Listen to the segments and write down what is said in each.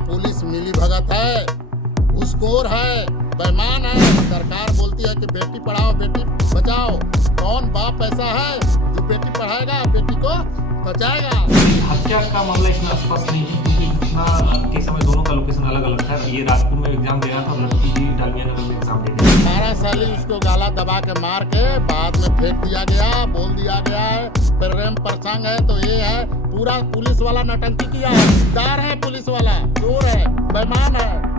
Police मिली भगत है, घूसखोर है, बेईमान है। सरकार बोलती है कि बेटी पढ़ाओ बेटी बचाओ। कौन बाप ऐसा है जो बेटी पढ़ाएगा बेटी को बचाएगा? हत्या का मामला इतना स्पष्ट नहीं है क्योंकि घटना के समय दोनों का लोकेशन अलग अलग था। ये राजपुर में एग्जाम दे रहा था और लड़की भी डालमिया नगर में एग्जाम दे रही थी। 12 साली उसको गाला दबा के मार के बाद में फेंक दिया गया, बोल दिया गया है प्रेम प्रसंग है। तो ये है पूरा पुलिस वाला नटंकी किया है, दार है पुलिस वाला, चोर है, बेईमान है।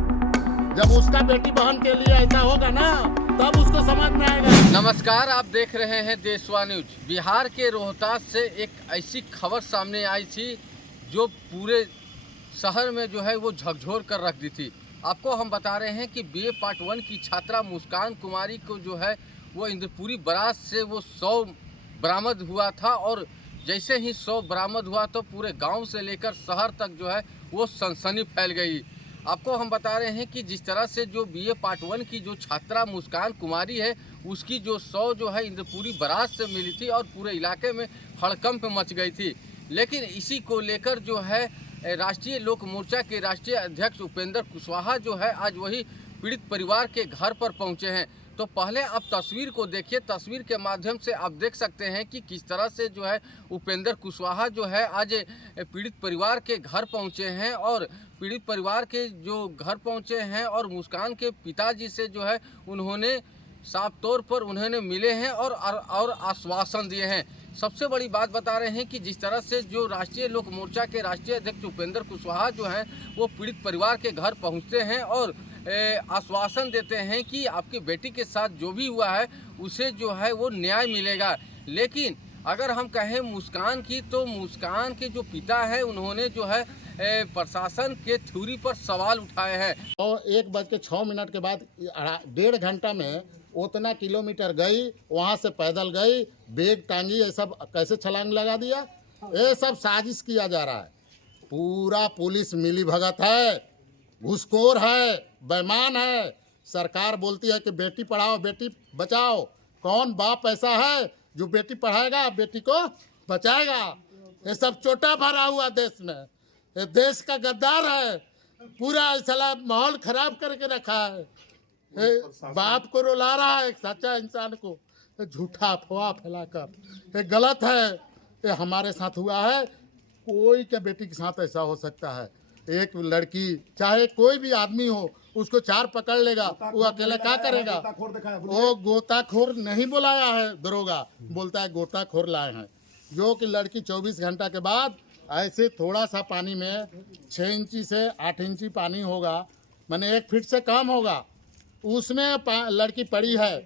जब उसका बेटी बहन के लिए ऐसा होगा ना तब उसको समझ में आएगा। नमस्कार, आप देख रहे हैं देशवा न्यूज। बिहार के रोहतास से एक ऐसी खबर सामने आई थी जो पूरे शहर में जो है वो झकझोर कर रख दी थी। आपको हम बता रहे हैं कि बीए पार्ट 1 की छात्रा मुस्कान कुमारी को जो है वो इंद्रपुरी बारात से वो 100 बरामद हुआ था और जैसे ही 100 बरामद हुआ तो पूरे गांव से लेकर शहर तक जो है वो सनसनी फैल गई। आपको हम बता रहे हैं कि जिस तरह से जो बीए पार्ट 1 की जो छात्रा मुस्कान कुमारी है उसकी जो 100 जो है इंद्रपुरी बारात से मिली थी और पूरे इलाके में हड़कंप मच गई थी। लेकिन इसी को लेकर जो है राष्ट्रीय लोक मोर्चा के राष्ट्रीय अध्यक्ष उपेंद्र कुशवाहा जो है आज वही पीड़ित परिवार के घर पर पहुंचे हैं। तो पहले आप तस्वीर को देखिए, तस्वीर के माध्यम से आप देख सकते हैं कि किस तरह से जो है उपेंद्र कुशवाहा जो है आज पीड़ित परिवार के घर पहुंचे हैं और पीड़ित परिवार के जो घर पहुंचे हैं और मुस्कान के पिताजी से जो है उन्होंने साफ तौर पर उन्होंने मिले हैं और आश्वासन दिए हैं। सबसे बड़ी बात बता रहे हैं कि जिस तरह से जो राष्ट्रीय लोक मोर्चा के राष्ट्रीय अध्यक्ष उपेंद्र कुशवाहा जो हैं वो पीड़ित परिवार के घर पहुंचते हैं और आश्वासन देते हैं कि आपकी बेटी के साथ जो भी हुआ है उसे जो है वो न्याय मिलेगा। लेकिन अगर हम कहें मुस्कान की तो मुस्कान के जो पिता हैं उन्होंने जो है प्रशासन के थ्योरी पर सवाल उठाए हैं। और 1:06 के बाद 1.5 घंटा में उतना किलोमीटर गई, वहाँ से पैदल गई, बैग टांगी, ये सब कैसे छलांग लगा दिया? ये सब साजिश किया जा रहा है। पूरा पुलिस मिली भगत है, घूसखोर है, बेईमान है। सरकार बोलती है कि बेटी पढ़ाओ बेटी बचाओ। कौन बाप ऐसा है जो बेटी पढ़ाएगा बेटी को बचाएगा? ये सब चोटा भरा हुआ देश में, ये देश का गद्दार है। पूरा ऐसा माहौल खराब करके रखा है। बाप को रुला रहा है एक सच्चा इंसान को, झूठा अफवाह फैलाकर। ये गलत है। ये हमारे साथ हुआ है, कोई के बेटी के साथ ऐसा हो सकता है? एक लड़की चाहे कोई भी आदमी हो उसको 4 पकड़ लेगा, वो अकेला क्या करेगा? वो गोताखोर नहीं बुलाया है दरोगा, बोलता है गोताखोर लाए हैं। जो कि लड़की 24 घंटा के बाद ऐसे थोड़ा सा पानी में 6 इंची से 8 इंची पानी होगा, माने 1 फीट से कम होगा, उसमें लड़की पड़ी है।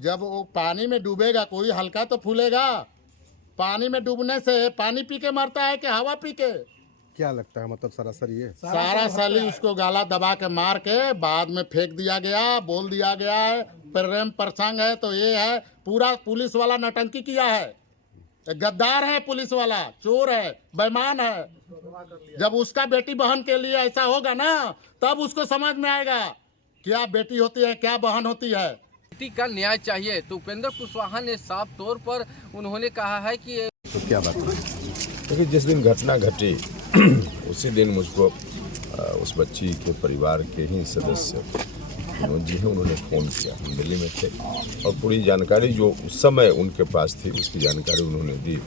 जब वो पानी में डूबेगा कोई हल्का तो फूलेगा। पानी में डूबने से पानी पी के मरता है कि हवा पी के? क्या लगता है मतलब सरासर ये सारा साली उसको गाला दबा के मार के बाद में फेंक दिया गया, बोल दिया गया है प्रेम प्रसंग है। तो ये है पूरा पुलिस वाला नटंकी किया है, गद्दार है पुलिस वाला, चोर है, बेईमान है। जब उसका बेटी बहन के लिए ऐसा होगा ना तब उसको समझ में आएगा क्या बेटी होती है क्या बहन होती है। बेटी का न्याय चाहिए। तो उपेंद्र कुशवाहा ने साफ तौर पर उन्होंने कहा है कि तो क्या बात है? क्योंकि जिस दिन घटना घटी उसी दिन मुझको उस बच्ची के परिवार के ही सदस्य मनोज जी हैं, उन्होंने फ़ोन किया। हम दिल्ली में थे और पूरी जानकारी जो उस समय उनके पास थी उसकी जानकारी उन्होंने दी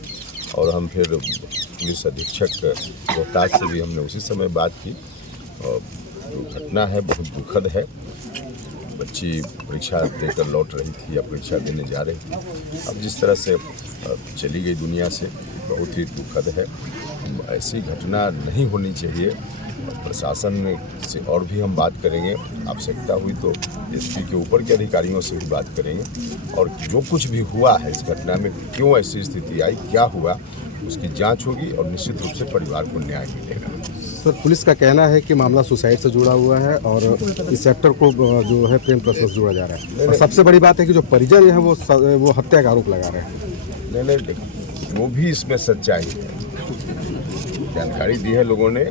और हम फिर पुलिस अधीक्षक रोहतास से भी हमने उसी समय बात की। और जो घटना है बहुत दुखद है। बच्ची परीक्षा देकर लौट रही थी या परीक्षा देने जा रही थी, अब जिस तरह से चली गई दुनिया से बहुत ही दुखद है। ऐसी घटना नहीं होनी चाहिए। प्रशासन से और भी हम बात करेंगे, आवश्यकता हुई तो एसपी के ऊपर के अधिकारियों से भी बात करेंगे और जो कुछ भी हुआ है इस घटना में, क्यों ऐसी स्थिति आई, क्या हुआ, उसकी जांच होगी और निश्चित रूप से परिवार को न्याय मिलेगा। सर, पुलिस का कहना है कि मामला सुसाइड से जुड़ा हुआ है और इस सेक्टर को जो है प्रेम प्रसंग से जोड़ा जा रहा है। और सबसे बड़ी बात है कि जो परिजन है वो हत्या का आरोप लगा रहे हैं। नहीं, वो भी इसमें सच्चाई है। जानकारी दी है लोगों ने,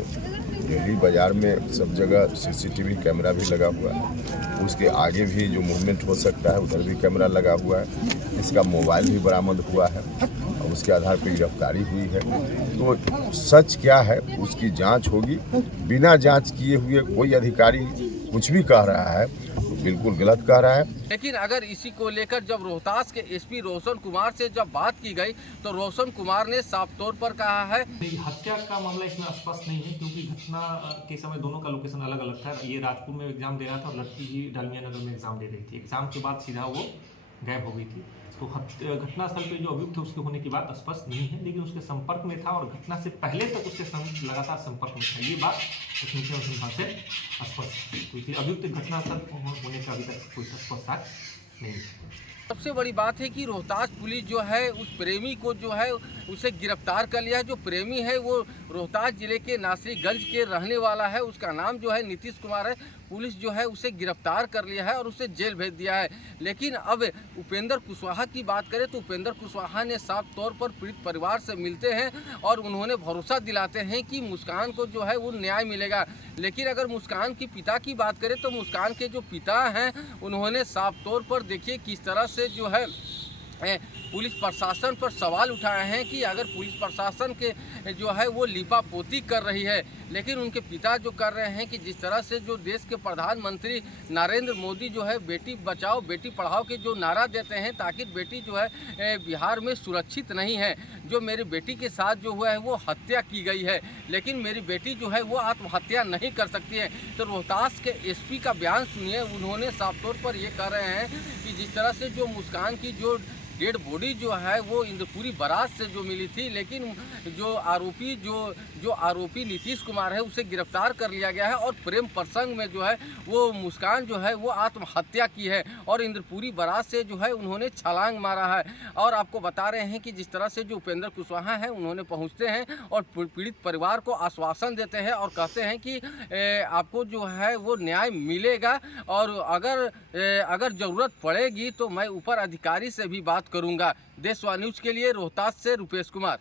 दिल्ली बाजार में सब जगह सीसीटीवी कैमरा भी लगा हुआ है, उसके आगे भी जो मूवमेंट हो सकता है उधर भी कैमरा लगा हुआ है। इसका मोबाइल भी बरामद हुआ है और उसके आधार पर गिरफ्तारी हुई है। तो सच क्या है उसकी जांच होगी। बिना जांच किए हुए कोई अधिकारी कुछ भी कह रहा है तो बिल्कुल गलत कह रहा है। लेकिन अगर इसी को लेकर जब रोहतास के एसपी रोशन कुमार से जब बात की गई तो रोशन कुमार ने साफ तौर पर कहा है हत्या का मामला इसमें स्पष्ट नहीं है, क्योंकि घटना के समय दोनों का लोकेशन अलग अलग था। ये राजपुर में एग्जाम दे रहा था और लड़की जी डालमिया नगर में एग्जाम दे रही थी। एग्जाम के बाद सीधा वो गायब हो गई थी। तो घटनास्थल पे जो अभियुक्त थे उसके होने की बात स्पष्ट नहीं है, लेकिन उसके संपर्क में था और घटना से पहले तक उसके लगातार संपर्क में था। ये बात तकनीकी अनुसंधान से स्पष्ट है। तो इसलिए अभियुक्त घटनास्थल होने का अभी तक कोई स्पष्ट साक्ष्य नहीं है। सबसे बड़ी बात है कि रोहतास पुलिस जो है उस प्रेमी को जो है उसे गिरफ्तार कर लिया है। जो प्रेमी है वो रोहतास जिले के नासरीगंज के रहने वाला है। उसका नाम जो है नीतीश कुमार है। पुलिस जो है उसे गिरफ्तार कर लिया है और उसे जेल भेज दिया है। लेकिन अब उपेंद्र कुशवाहा की बात करें तो उपेंद्र कुशवाहा ने साफ तौर पर पीड़ित परिवार से मिलते हैं और उन्होंने भरोसा दिलाते हैं कि मुस्कान को जो है वो न्याय मिलेगा। लेकिन अगर मुस्कान की पिता की बात करें तो मुस्कान के जो पिता हैं उन्होंने साफ तौर पर देखिए किस तरह से जो है पुलिस प्रशासन पर सवाल उठाए हैं कि अगर पुलिस प्रशासन के जो है वो लिपापोती कर रही है, लेकिन उनके पिता जो कर रहे हैं कि जिस तरह से जो देश के प्रधानमंत्री नरेंद्र मोदी जो है बेटी बचाओ बेटी पढ़ाओ के जो नारा देते हैं ताकि बेटी जो है बिहार में सुरक्षित नहीं है। जो मेरी बेटी के साथ जो हुआ है वो हत्या की गई है, लेकिन मेरी बेटी जो है वो आत्महत्या नहीं कर सकती है। तो रोहतास के एसपी का बयान सुनिए। उन्होंने साफ तौर पर ये कह रहे हैं कि जिस तरह से जो मुस्कान की जो डेड बॉडी जो है वो इंद्रपुरी बारात से जो मिली थी, लेकिन जो आरोपी नीतीश कुमार है उसे गिरफ्तार कर लिया गया है और प्रेम प्रसंग में जो है वो मुस्कान जो है वो आत्महत्या की है और इंद्रपुरी बारात से जो है उन्होंने छलांग मारा है। और आपको बता रहे हैं कि जिस तरह से जो उपेंद्र कुशवाहा हैं उन्होंने पहुंचते हैं और पीड़ित परिवार को आश्वासन देते हैं और कहते हैं कि आपको जो है वो न्याय मिलेगा और अगर ज़रूरत पड़ेगी तो मैं ऊपर अधिकारी से भी बात करूंगा। देशवा न्यूज़ के लिए रोहतास से रुपेश कुमार।